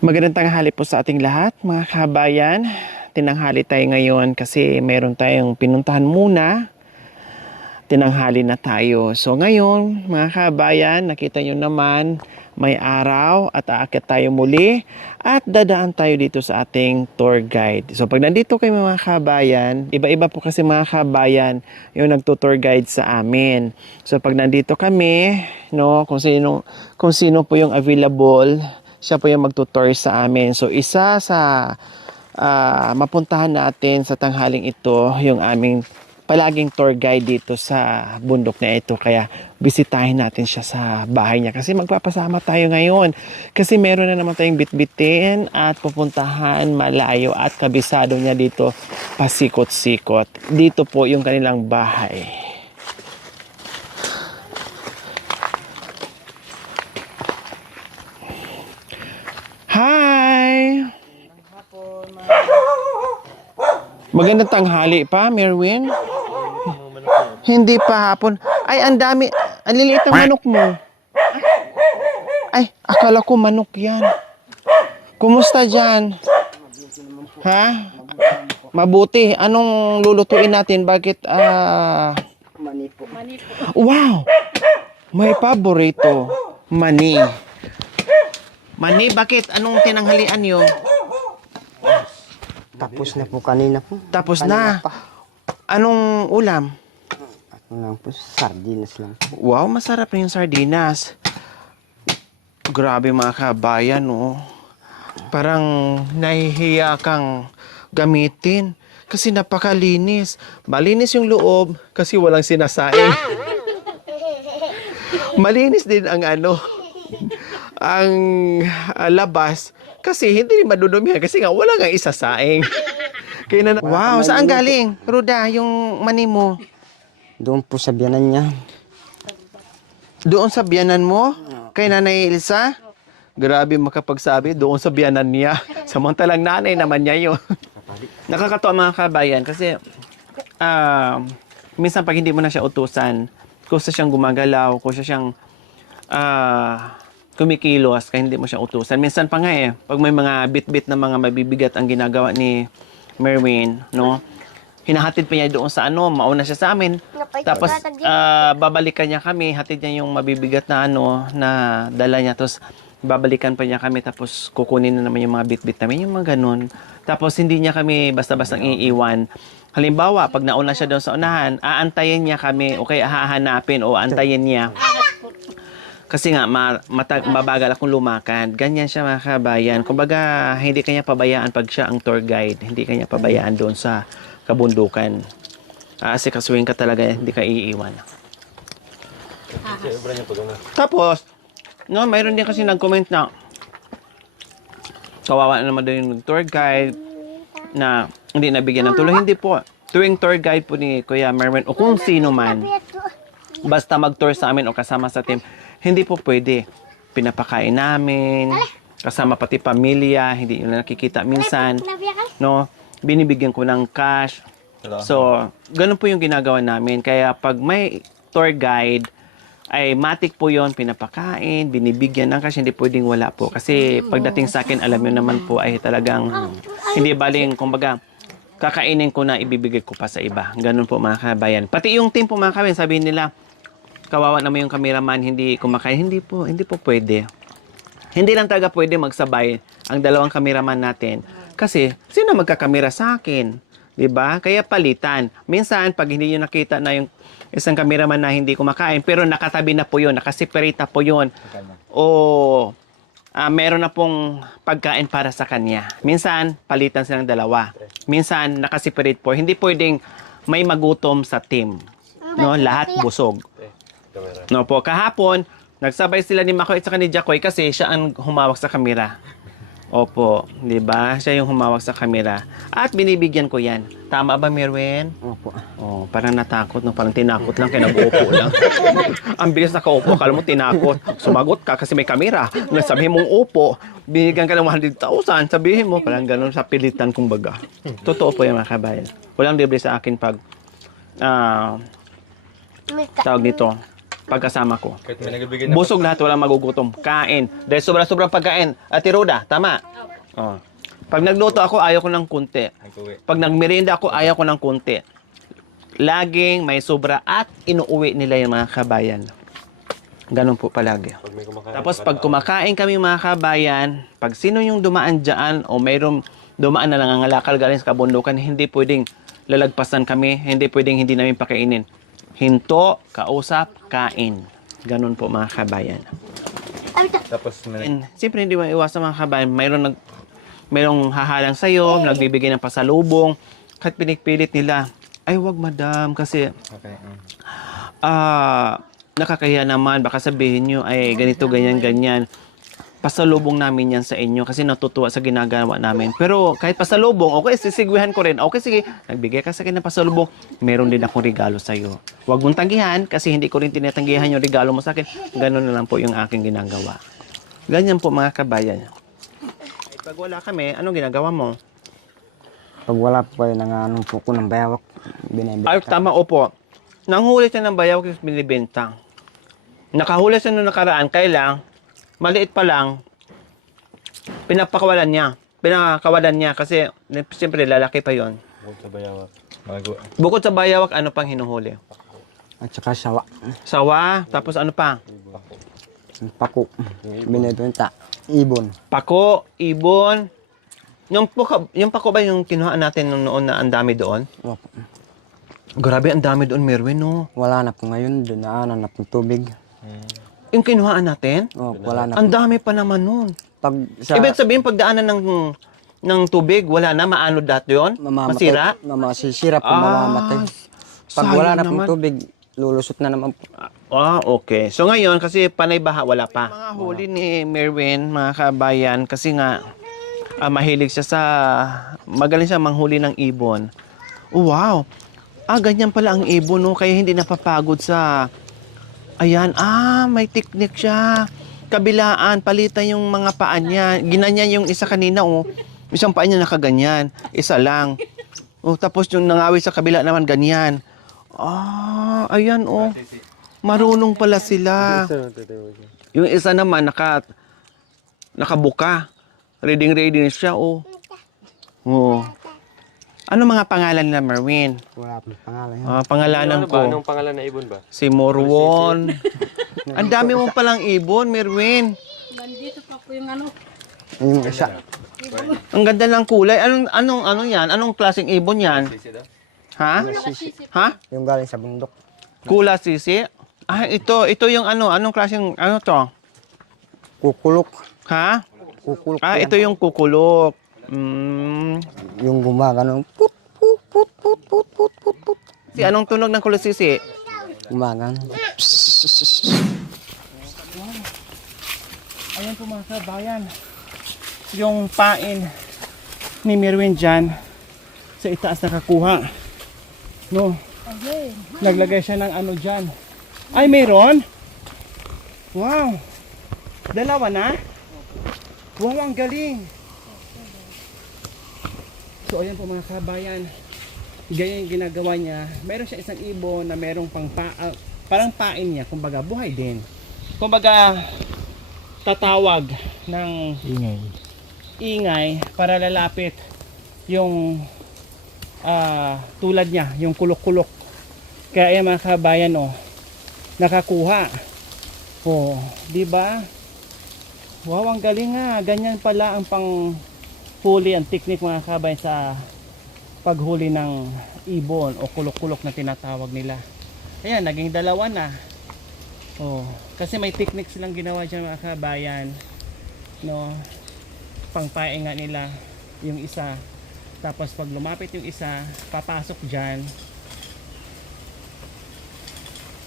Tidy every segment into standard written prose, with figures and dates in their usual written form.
Magandang tanghali po sa ating lahat, mga kabayan. Tinanghali tayo ngayon kasi meron tayong pinuntahan muna. Tinanghali na tayo. So ngayon, mga kabayan, nakita nyo naman, may araw at aakyat tayo muli at dadaan tayo dito sa ating tour guide. So pag nandito kayo mga kabayan, iba-iba po kasi mga kabayan yung nagto-tour guide sa amin. So pag nandito kami, no, kung sino po yung available, siya po yung magtutour sa amin. So isa sa mapuntahan natin sa tanghaling ito yung aming palaging tour guide dito sa bundok na ito. Kaya bisitahin natin siya sa bahay niya kasi magpapasama tayo ngayon. Kasi meron na naman tayong bitbitin at pupuntahan malayo at kabisado niya dito pasikot-sikot. Dito po yung kanilang bahay. Hi! Magandang tanghali pa, Merwin. Hindi pa hapon. Ay, ang dami. Ang liliit ng manok mo. Ay, akala ko manok yan. Kumusta dyan? Ha? Mabuti. Anong lulutuin natin? Bakit, Mani po. wow! May paborito. Mani. Mani, bakit? Anong tinanghalian nyo? Tapos na po kanina po. Tapos Kanina na. pa. Anong ulam? Ako lang po, sardinas lang po. Wow, masarap na yung sardinas. Grabe mga kabayan, oh. Parang nahihiya kang gamitin kasi napakalinis. Malinis yung loob kasi walang sinasaing. Malinis din ang ang labas kasi hindi madudumihan kasi nga wala nga isasaing. Kaya na, wow, saan galing? Ruda, yung mani mo. Doon po sa biyanan niya. Doon sa biyanan mo? Kay Nanay Elsa? Grabe makapagsabi, doon sa biyanan niya. Samantalang nanay naman niya yun. Nakakatawa mga kabayan kasi minsan pag hindi mo na siya utusan, kusa siyang gumagalaw, kusa siyang kumikilos kaya hindi mo siya utusan. Minsan pa nga pag may mga bit-bit na mga mabibigat ang ginagawa ni Merwin, no? Hinahatid pa niya doon sa mauna siya sa amin. Tapos babalikan niya kami, hatid niya yung mabibigat na na dala niya. Tapos babalikan pa niya kami tapos kukunin na naman yung mga bit-bit namin, yung mga ganun. Tapos hindi niya kami basta-bastang iiwan. Halimbawa, pag nauna siya doon sa unahan, aantayin niya kami o kaya hahanapin o antayin niya. Kasi nga, mabagal akong lumakad. Ganyan siya mga kabayan. Kumbaga, hindi kanya pabayaan pag siya ang tour guide. Hindi kanya pabayaan doon sa kabundukan. Asikasuhin ka talaga, hindi ka iiwan. Tapos, no, mayroon din kasi nag-comment na kawawa na naman doon yung tour guide na hindi nabigyan ng tulong. Hindi po. Tuwing tour guide po ni Kuya Merwin o kung sino man, basta mag-tour sa amin o kasama sa team, hindi po pwede. Pinapakain namin, kasama pati pamilya, hindi yun nakikita minsan. No? Binibigyan ko ng cash. So, ganun po yung ginagawa namin. Kaya pag may tour guide, ay matik po yon, pinapakain, binibigyan ng cash, hindi pwedeng wala po. Kasi pagdating sa akin, alam nyo naman po ay talagang hindi baling, kumbaga, kakainin ko na ibibigay ko pa sa iba. Ganun po mga kabayan. Pati yung team po mga kabayan, sabihin nila, kawawa naman yung cameraman, hindi kumakain. Hindi po pwede. Hindi lang talaga pwede magsabay ang dalawang cameraman natin. Kasi, sino magkakamera sa akin? 'Di ba? Kaya palitan. Minsan, pag hindi nyo nakita na yung isang cameraman na hindi kumakain, pero nakatabi na po yun, nakaseparate na po yun. O, meron na pong pagkain para sa kanya. Minsan, palitan silang dalawa. Minsan, nakaseparate po. Hindi pwedeng may magutom sa team. No? Lahat busog. No po, kahapon, nagsabay sila ni Makoy at saka ni Jacoy kasi siya ang humawak sa kamera. Opo, di ba? Siya yung humawak sa kamera. At binibigyan ko yan. Tama ba, Merwin? Opo. Oh, parang natakot, no? Parang tinakot lang, kaya nag-uupo lang. Ang bilis nakaupo, akala mo tinakot. Sumagot ka kasi may kamera. Nasabihin mong upo, binigyan ka ng 100,000, sabihin mo, parang ganun sa pilitan kung baga. Totoo po yung mga kabayan. Walang libre sa akin pag, tawag nito, pagkasama ko. Kahit may nagbibigay na Busog lahat, walang magugutom. Kain. Dahil sobrang pagkain. Ate Roda, tama? Oh. Pag nagluto ako, ayaw ko ng kunti. nag-uwi. Pag nagmerienda ako, ayaw ko ng kunti. Laging may sobra at inuuwi nila yung mga kabayan. Ganun po palagi. Pag may kumakain. Tapos pag kumakain kami mga kabayan, pag sino yung dumaan dyan o mayroong dumaan na nangangalakal galing sa kabundukan, hindi pwedeng lalagpasan kami, hindi pwedeng hindi namin pakainin. Hinto, kausap, kain. Ganun po mga kabayan. Tapos may And siyempre hindi maiwasan mga kabayan, mayroong hahalang sa'yo, nagbibigay ng pasalubong, kahit pinigpilit nila, ay wag madam, kasi okay. nakakahiya naman, baka sabihin nyo, ay ganito, ganyan. Pasalubong namin yan sa inyo kasi natutuwa sa ginagawa namin. Pero kahit pasalubong, okay, sisigwihan ko rin. Okay, sige, nagbigay ka sa akin ng pasalubong, meron din akong regalo sa'yo. Huwag mong tanggihan kasi hindi ko rin tinatanggihan yung regalo mo sa akin. Ganun na lang po yung aking ginagawa. Ganyan po mga kabayan. Ay, pag wala kami, anong ginagawa mo? Pag wala po kayo, nanganong po ko ng bayawak. Binibenta. Ay, tama, opo. Nanghuli siya ng bayaw kasi binibenta. Nakahuli siya nung nakaraan, kailang, maliit pa lang, pinakawalan niya kasi siyempre lalaki pa yon. Bukod sa bayawak. Bukod sa bayawak, ano pang hinuhuli? At saka sawa. Sawa, tapos ano pa? Pako. Binibenta. Ibon. Pako, ibon. Yung pako ba yung kinuha natin nung noon na ang dami doon? Opo. Grabe, ang dami doon, Merwin, no? Wala na po ngayon. Dinaanan na po tubig. Yung kinuhaan natin, Wala na ang po. dami pa naman nun. Pag sa Ibig sabihin, pagdaanan ng tubig, wala na, maanod dati yun? Masira? Masisira po, Ah, mamamatay. Pag sayang wala na naman. pong tubig, lulusot na naman po. Okay. So ngayon, kasi panay baha, wala pa. Mga huli ni Merwin, mga kabayan, kasi nga, mahilig siya magaling siya manghuli ng ibon. Oh, wow! Ganyan pala ang ibon, no? Kaya hindi napapagod sa... Ayan, may technique siya. Kabilaan, palitan yung mga paa niya. Ginanyan yung isa kanina, oh. Isang paa niya nakaganyan. Isa lang. Oh, tapos yung nangawi sa kabila naman, ganyan. Ayan, oh. Marunong pala sila. Yung isa naman, nakabuka. Ready na siya, oh. Oh. Ano mga pangalan nila, Merwin? Wala pong pangalan yun. Pangalanan ko. Anong pangalan na ibon ba? Si Morwon. Ang dami mo palang ibon, Merwin. Nandito pa po yung ano. Yung isa. Ang ganda ng kulay. Anong yan? Anong klaseng ibon yan? Sisi daw? Ha? Ha? Yung galing sa bundok. Kula sisi? Ito yung anong klaseng, to? Kukulok. Ha? Kukulok. Ito yung kukulok. Yung gumagano. Put, put, put, put, put, put, put, put. Si anong tunog ng kula sisi? Gumagano. Ayan po mga kabayan. Yung pain ni Merwin dyan sa itaas nakakuha. No? Naglagay siya ng ano dyan. Ay, mayroon? Wow! Dalawa na? Wow, ang galing! So, ayan po mga kabayan. Ganyan yung ginagawa niya. Meron siya isang ibon na merong parang pain niya. Kumbaga, buhay din. Kumbaga, tatawag ng ingay para lalapit yung tulad niya, yung kulok-kulok. Kaya ayan mga kabayan, nakakuha. Di ba? Wow, ang galing nga. Ganyan pala ang panghuli, ang technique mga kabayan sa paghuli ng ibon o kulok-kulok na tinatawag nila. Ayan, naging dalawa na. Kasi may technique silang ginawa dyan mga kabayan. No? Pangpae nga nila yung isa. Tapos pag lumapit yung isa, papasok dyan.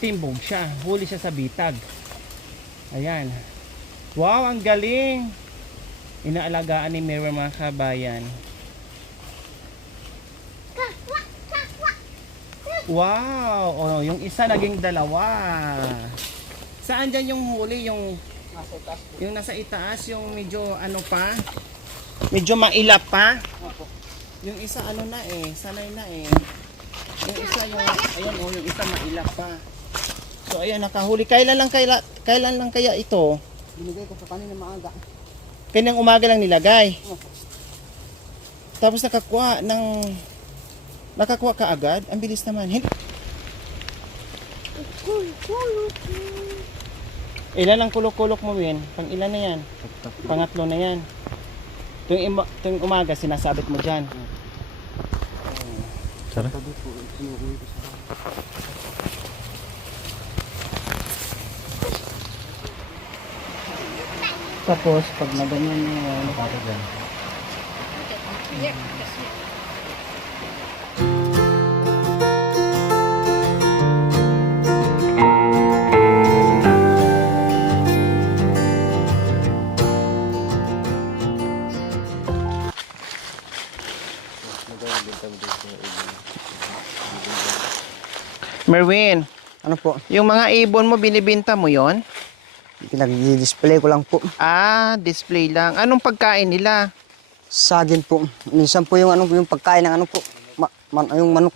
Timbog siya. Huli siya sa bitag. Ayan. Wow, ang galing! Inaalagaan ni Merwin mga kabayan. Wow! Yung isa naging dalawa. Saan dyan yung huli? Yung nasa itaas, yung medyo ano pa? Medyo mailap pa? Yung isa ano na sanay na Yung isa yung, ayan yung isa mailap pa. So ayun, nakahuli. Kailan lang kaya ito? Binigay ko sa kanina maaga. Kanyang umaga lang nilagay. Opo. Tapos nakakuha ka agad? Ang bilis naman. Ilan ang kulok-kulok mo, Win? Pang ilan na yan? Pangatlo na yan. Tuwing umaga, sinasabit mo dyan. Tara. Tapos, pag naganyan yung nakakagyan. Merwin, Ano po? yung mga ibon mo, binibinta mo yon? Pinag-display ko lang po. Ah, display lang. Anong pagkain nila? Saging po. Minsan po yung yung pagkain ng ano po. Yung manok.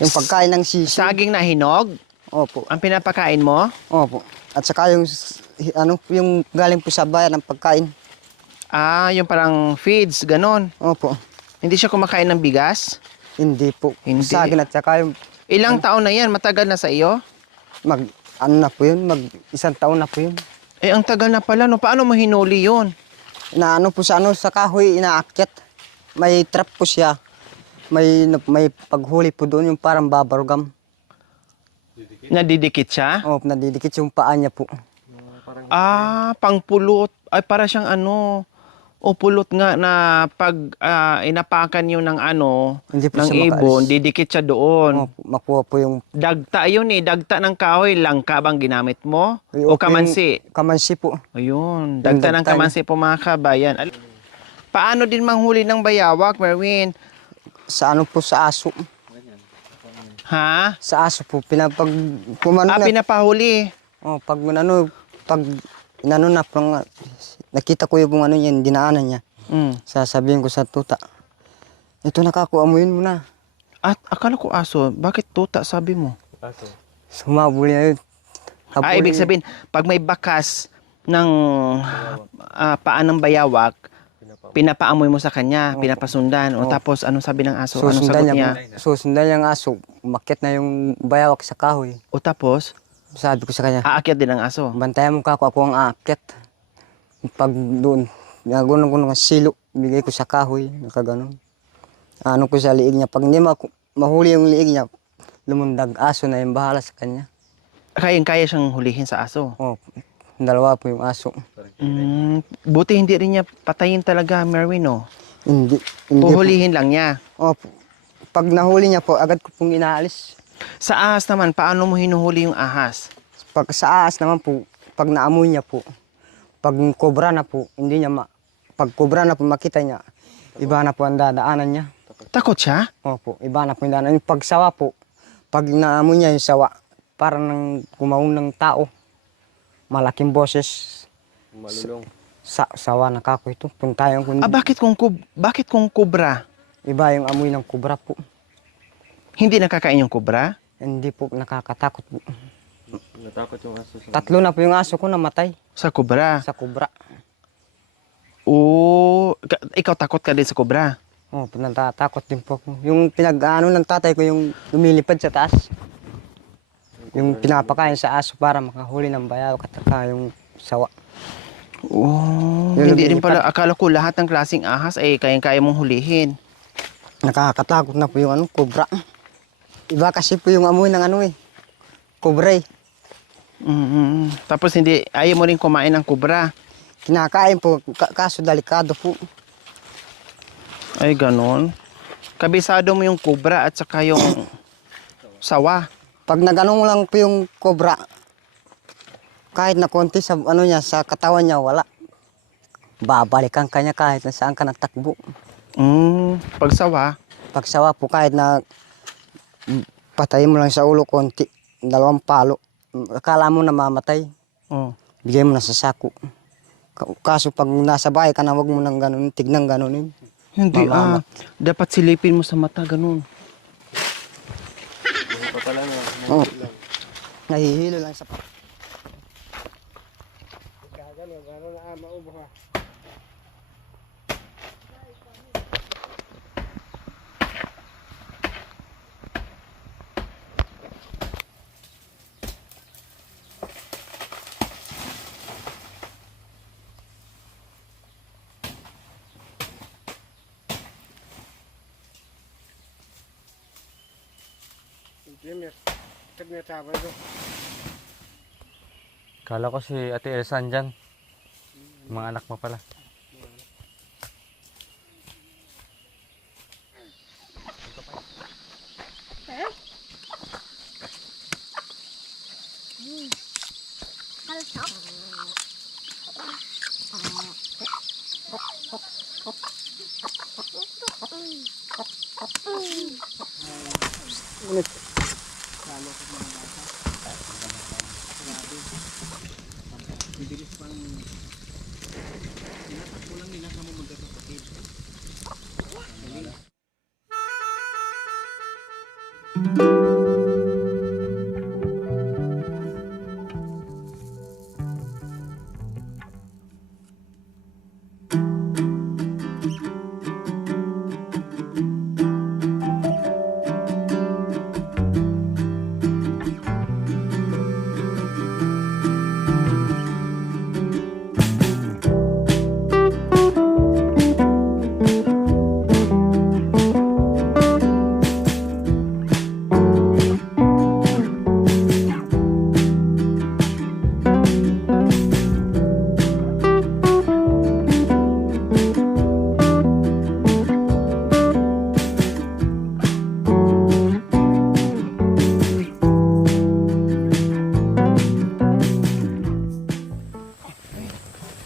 Yung pagkain ng sisi. Saging na hinog? Opo. Ang pinapakain mo? Opo. At saka yung yung galing po sa bayan ng pagkain. Ah, yung parang feeds, ganon. Opo. Hindi siya kumakain ng bigas? Hindi po. Hindi. Saging at saka yung Ilang taon na yan? Matagal na sa iyo? ano na po yun, isang taon na po yun. Eh, ang tagal na pala, no? Paano mo hinuli yun? Na ano po sa kahoy inaakyat. May trap po siya. May paghuli po doon yung parang babarugam. Nadidikit siya? Oh, nadidikit yung paa niya po. Ah, pangpulot. Ay, para siyang ano, o pulot nga na pag inapakan yun ng ano, Hindi po ng siya ibon, makaalis. didikit siya doon. Oh, makuha po yung Dagta yun eh, dagta ng kahoy, langka bang ginamit mo? O kamansi? Kamansi po. Ayun, dagta ng dagta kamansi po mga kabayan. Paano din manghuli ng bayawak, Merwin? Sa ano po sa aso. Ha? Sa aso po pinapag kumano na. Pinapahuli. Oh, pag inano na pang nakita ko yung ano yan dinaanan niya. Sasabihin ko sa tuta. Ito nakakuha mo yun muna. At akala ko aso, bakit tuta sabi mo? Aso. Sumabuli na yun. Ibig sabihin, pag may bakas ng paa ng bayawak, pinapaamoy mo sa kanya, pinapasundan. O tapos, anong sabi ng aso? Anong sagot niya? Susundan niya ang aso. Umakyat na yung bayawak sa kahoy. O tapos, Sabi ko sa kanya, aakyat din ang aso. bantayan mo ka ako ang aakyat. Pag doon, nagagunan ko ng silo, bigay ko sa kahoy, nakaganon. Ano ko sa liig niya. Pag hindi mahuli yung liig niya, lumundag aso na yung bahala sa kanya. Kaya siyang hulihin sa aso. Oh, dalawa po yung aso. Buti hindi rin niya patayin talaga, Merwin, no? Hindi po. Puhulihin lang niya. Oh, pag nahuli niya po, agad ko pong inaalis. Sa ahas naman, paano mo hinuhuli yung ahas? Pag sa aas naman po, pag naamoy niya po, pag kobra na po, hindi niya pag kobra na po makita niya, iba na po ang dadaanan niya. Takot siya? Opo, iba na po yung dadaanan. Yung pag sawa po, pag naamoy niya yung sawa, parang nang gumawong ng tao. Malaking boses. Malulong. Sawa na kako ito. Puntayan ko. Bakit kung kubra? Iba yung amoy ng kobra po. Hindi nakakain yung kubra? Hindi po nakakatakot po. Natakot yung aso sa... 3 na po yung aso ko namatay Sa kubra? sa kobra. Oo. Ikaw takot ka din sa kubra? Oh, natatakot din po ako. Yung pinag-ano ng tatay ko yung lumilipad sa taas. Yung pinapakain sa aso para makahuli ng bayaw kataka yung sawa. Oo. Yung Hindi rin lumilipad. pala. Akala ko lahat ng klaseng ahas ay kayang-kaya mong hulihin. Nakakatakot na po yung kobra. Iba kasi po yung amoy ng kobra eh. Tapos ayaw mo rin kumain ng kubra. Kinakain po, kaso delikado po. Ay, ganon. Kabisado mo yung kubra at saka yung sawa. Pag naganong lang po yung kobra, kahit na konti sa niya, sa katawan niya, wala. Babalikan kanya kahit na saan ka natakbo. Pag sawa, Pag sawa po, kahit na patayin mo lang sa ulo konti, 2 palo, akala mo na mamatay, bigay mo na sa sako. Kaso pag nasa bahay ka na, wag mo nang ganun, tignan ganunin. hindi dapat silipin mo sa mata, ganun. Papala na. Oh. Nahihilo lang sa Kala ko si Ate Elsa andyan. Mga anak mo pala.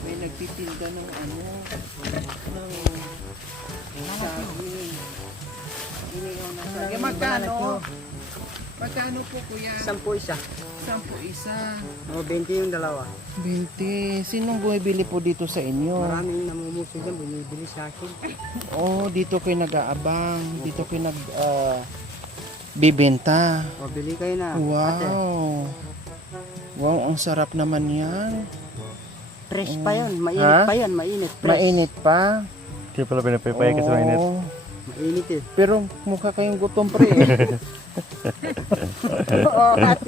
May nagtitinda ng ano, ng saging. Inigaw na saging. Magkano? Magkano po kuya? 10 isa. 10 isa. O 20 yung dalawa. 20. Sinong bumibili po dito sa inyo? Maraming namumuso dyan, binibili sa akin. Oh, dito kayo nag-aabang. Dito kayo bibenta. O bili kayo na. Ate, Wow. Wow, ang sarap naman yan. fresh pa yun. Mainit Ha? pa yan. Mainit. Fresh. Mainit pa. Hindi pala pinapipay kasi mainit. Oo. Mainit eh. Pero mukha kayong gutom pre. Oo, ate.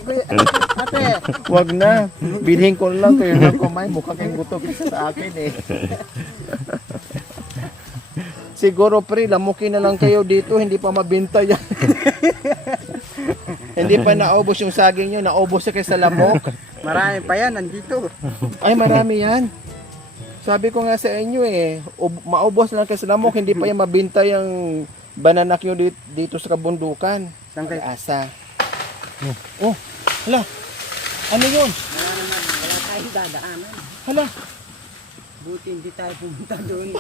Ate. Wag na. Bilhin ko lang kayo na kumain. Mukha kayong gutom kasi sa akin eh. Siguro pre, lamukin na lang kayo dito. Hindi pa mabinta yan. Hindi pa naubos yung saging nyo. Naubos na kayo sa lamok. Marami pa yan. Nandito. Ay, marami yan. Sabi ko nga sa inyo eh, maubos lang kayo sa lamok. Hindi pa yan mabinta yung bananak nyo dito sa kabundukan. Saan kayo? Asa. Oh, hala. Ano yun? Wala tayong dadaanan. Hala. Buti hindi tayo pumunta doon.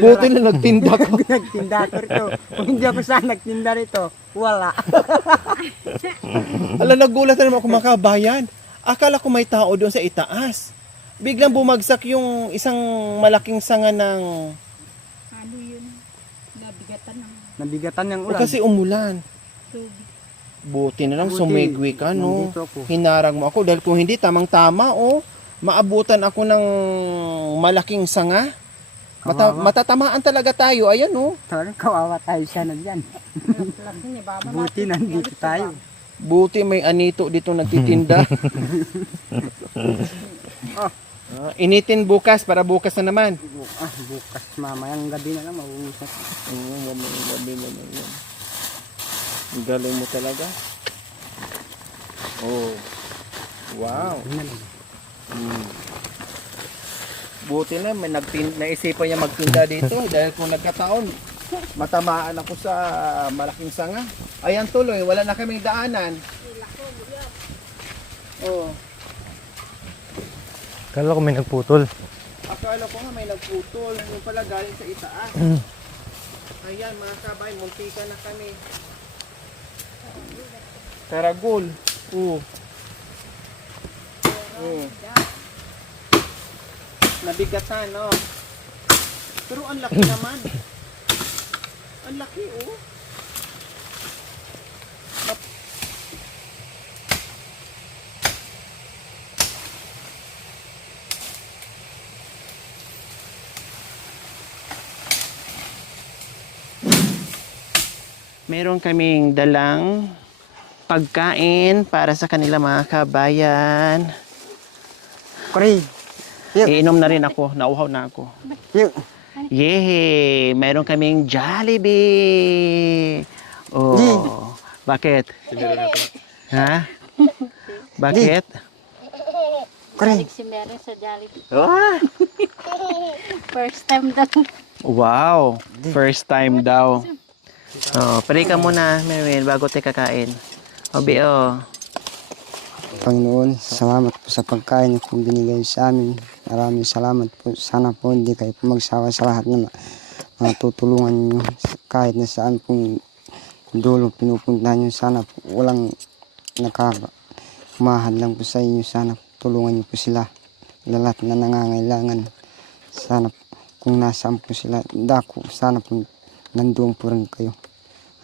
Buti na nagtinda ko. Nagtinda ko rito. Kung hindi ako saan nagtinda rito, wala. Hala, nagulat na naman ako makabayan. Akala ko may tao doon sa itaas. Biglang bumagsak yung isang malaking sanga ng... Ano yun? Nabigatan ng Nabigatan ng O ulan. kasi umulan. tubig. Buti na lang Buti, sumigwi ka, no? nandito ako. Hinarang mo ako dahil kung hindi, tamang-tama, oh. Maabutan ako ng malaking sanga. Kawawa. Matatamaan talaga tayo. Ayan, oh. Talagang kawawa tayo siya na dyan. Laki ni Baba. Buti nandito tayo. Buti may anito dito nagtitinda. Initin bukas para bukas na naman. Bukas mamayang gabi na lang mauusap. Mamayang gabi na naman. Ang galing mo talaga. Oh. Wow. Buti na may naisipan niya magtinda dito dahil kung nagkataon matamaan ako sa malaking sanga. Ayan tuloy, wala na kaming daanan. Oh, Kala ko may nagputol. akala ko nga may nagputol, yung pala galing sa itaas. Ayan mga kabay, muntika na kami. Taragul. Nabigatan, no? Pero ang laki naman. Ang laki, oh. Meron kaming dalang pagkain para sa kanila mga kabayan. Kore. Yuk. Iinom na rin ako. Nauhaw na ako. Yuk. Yehey! Meron kaming Jollibee! Oh, bakit? Ha? Bakit? Kore. Si Mary sa Jollibee. Ah! First time daw. Wow! First time daw. Oh, pray ka muna, Merwin, bago tayo kakain. Obi, oh. Panginoon, salamat po sa pagkain na po binigay sa amin. Maraming salamat po. Sana po hindi kayo po magsawa sa lahat ng mga tutulungan nyo. Kahit na saan pong dulo pinupuntahan nyo. Sana po walang nakamahad lang po sa inyo. Sana po tulungan nyo po sila. Lahat na nangangailangan. Sana po, kung nasaan po sila, dako, sana po nandoon po rin kayo.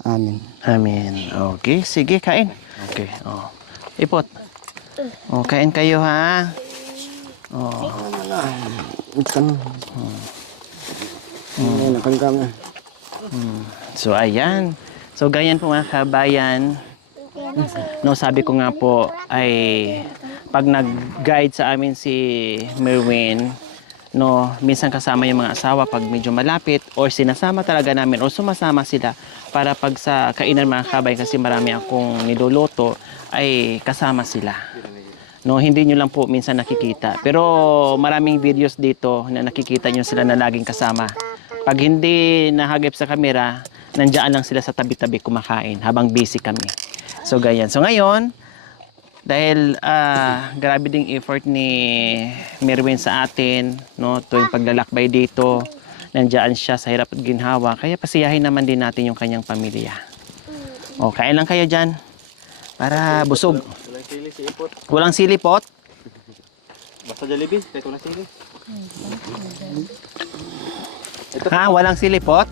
Amen. Amen. Okay, sige, kain. Okay, oh. Ipot. Oh, kain kayo, ha? Oh. Ito na. Nakagam na. So, ayan. So, ganyan po mga kabayan. No, sabi ko nga po ay pag nag-guide sa amin si Merwin, no, minsan kasama yung mga asawa pag medyo malapit or sinasama talaga namin or sumasama sila para pag sa kainan mga kabayan kasi marami akong niluluto ay kasama sila. No, hindi nyo lang po minsan nakikita. Pero maraming videos dito na nakikita nyo sila na laging kasama. Pag hindi nahagip sa camera, nandiyan lang sila sa tabi-tabi kumakain habang busy kami. So, ganyan. So, ngayon, dahil grabe ding effort ni Merwin sa atin, no, tuwing paglalakbay dito, nandiyan siya sa hirap at ginhawa, kaya pasiyahin naman din natin yung kanyang pamilya. O, kain lang kayo dyan para busog. Walang silipot? Basta Jollibee, kahit wala sili. Ha? Walang silipot?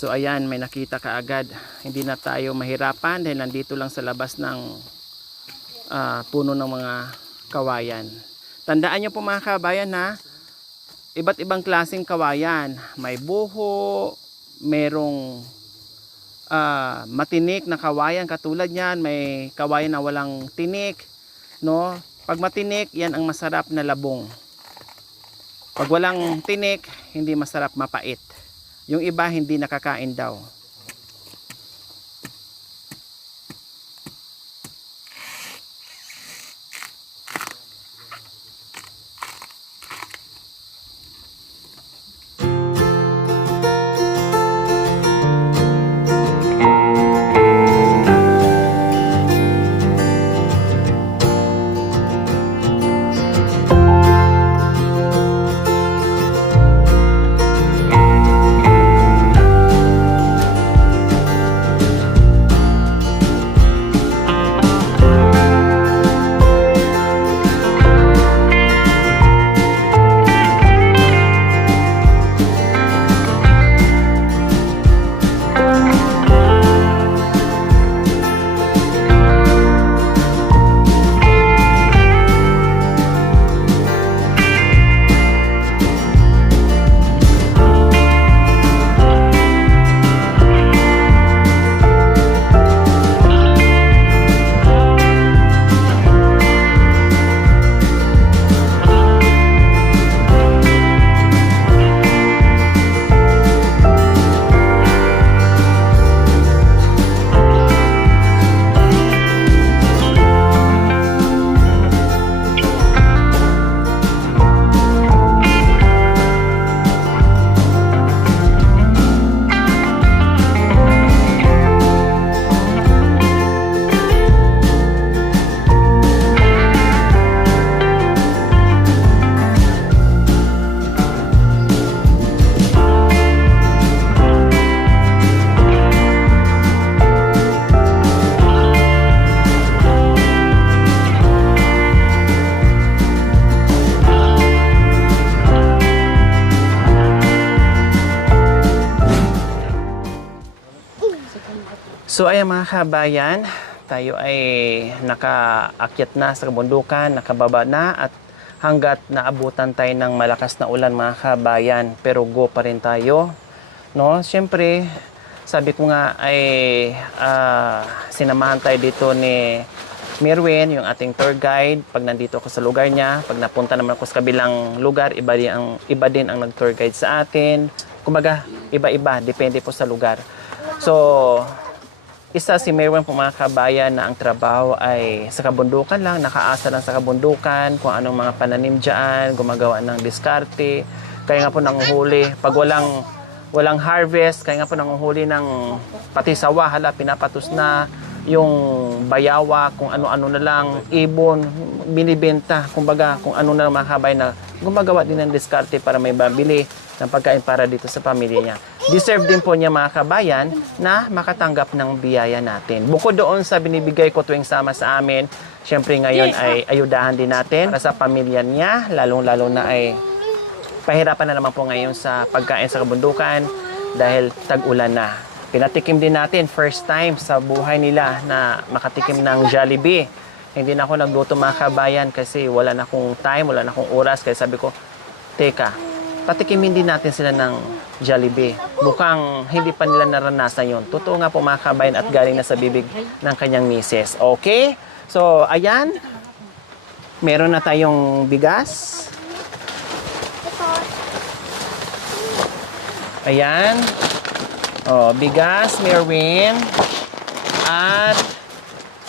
So ayan, may nakita ka agad. Hindi na tayo mahirapan dahil nandito lang sa labas ng puno ng mga kawayan. Tandaan nyo po mga kabayan ha, iba't ibang klaseng kawayan. May buho, merong matinik na kawayan katulad niyan, may kawayan na walang tinik, no? Pag matinik, yan ang masarap na labong. Pag walang tinik, hindi masarap, mapait. Yung iba hindi nakakain daw. So ayan mga kabayan, tayo ay nakaakyat na sa kabundukan, nakababa na at hanggat naabutan tayo ng malakas na ulan mga kabayan, pero go pa rin tayo. No? Siyempre, sabi ko nga ay sinamahan tayo dito ni Merwin, yung ating tour guide. Pag nandito ako sa lugar niya, pag napunta naman ako sa kabilang lugar, iba din ang nag-tour guide sa atin. Kumbaga, iba-iba, depende po sa lugar. So, isa si Merwin po mga kabayan na ang trabaho ay sa kabundukan lang, nakaasa lang sa kabundukan, kung anong mga pananim dyan, gumagawa ng diskarte. Kaya nga po nanguhuli. Pag walang harvest, kaya nga po nanguhuli ng pati sawa, hala, pinapatos na yung bayawa, kung ano-ano na lang, ibon, binibenta, kumbaga, kung ano na mga kabayan na gumagawa din ng diskarte para may babili ng pagkain para dito sa pamilya niya. Deserve din po niya mga kabayan na makatanggap ng biyaya natin. Bukod doon sa binibigay ko tuwing sama sa amin, syempre ngayon ay ayudahan din natin para sa pamilya niya, lalong-lalo na ay pahirapan na naman po ngayon sa pagkain sa kabundukan dahil tag-ulan na. Pinatikim din natin, first time sa buhay nila na makatikim ng Jollibee. Hindi na ako nagluto mga kabayan kasi wala na akong time, wala na akong oras. Kaya sabi ko, teka, patikimin din natin sila ng Jollibee. Mukhang hindi pa nila naranasan yun. Totoo nga po mga kabayan at galing na sa bibig ng kanyang misis. Okay? So, ayan. Meron na tayong bigas. Ayan. Oh, bigas, Merwin, at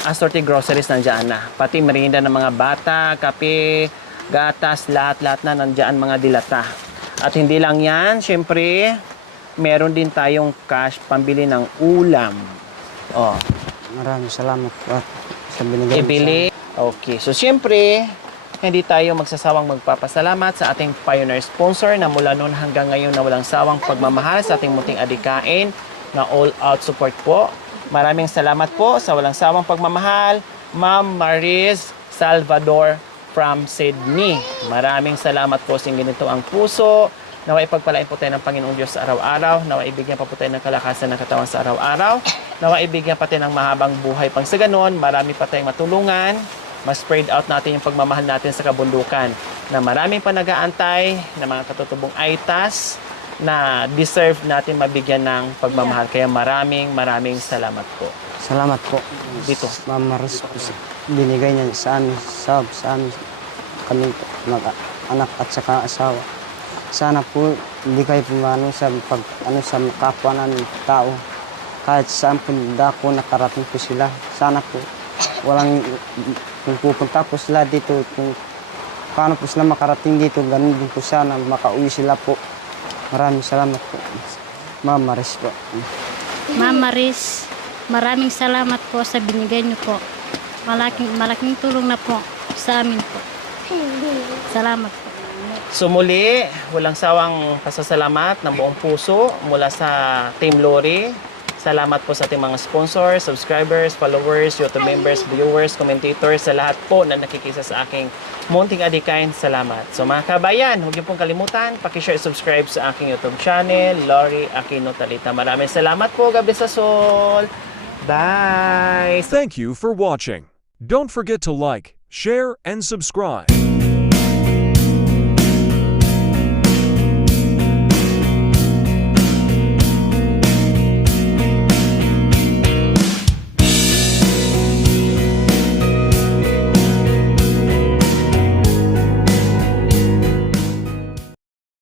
assorted groceries nandiyan na. Pati merienda ng mga bata, kape, gatas, lahat-lahat na nandiyan mga dilata. At hindi lang yan, syempre, meron din tayong cash pambili ng ulam. Oh, Maraming salamat po at sa binigay mo ibili. Okay, so syempre, hindi tayo magsasawang magpapasalamat sa ating pioneer sponsor na mula noon hanggang ngayon na walang sawang pagmamahal sa ating munting adikain na all-out support po. Maraming salamat po sa walang sawang pagmamahal, Ma'am Maris Salvador from Sydney. Maraming salamat po sa ganito ang puso. Naway pagpalain po tayo ng Panginoong Diyos sa araw-araw. Naway ibigyan pa po tayo ng kalakasan ng katawan sa araw-araw. Naway ibigyan pa tayo ng mahabang buhay pang sa ganon. Marami pa tayong matulungan. Mas spread out natin yung pagmamahal natin sa kabundukan na maraming pa nag-aantay na mga katutubong aitas na deserve natin mabigyan ng pagmamahal. Kaya maraming salamat po. Salamat po. Dito. Ma'am Maris po sa binigay niya sa amin, sa amin, kami mag-anak at saka asawa. Sana po hindi kayo pumano sa sa kapwa namin tao. Kahit saan po dako nakarating po sila. Sana po walang kung pupunta po sila dito, kung paano po sila makarating dito, ganun din po sana, makauwi sila po. Maraming salamat po. Ma'am Maris po. Ma'am Maris, maraming salamat po sa binigay niyo po. Malaking tulong na po sa amin po. Salamat po. So muli, walang sawang pasasalamat ng buong puso mula sa Team Lori. Salamat po sa ating mga sponsors, subscribers, followers, YouTube members, viewers, commentators, sa lahat po na nakikisa sa aking munting adikain. Salamat. So mga kabayan, huwag niyo pong kalimutan, pakishare, subscribe sa aking YouTube channel, Lori Aquino Talita. Maraming salamat po, God bless us all. Bye! Thank you for watching. Don't forget to like, share, and subscribe.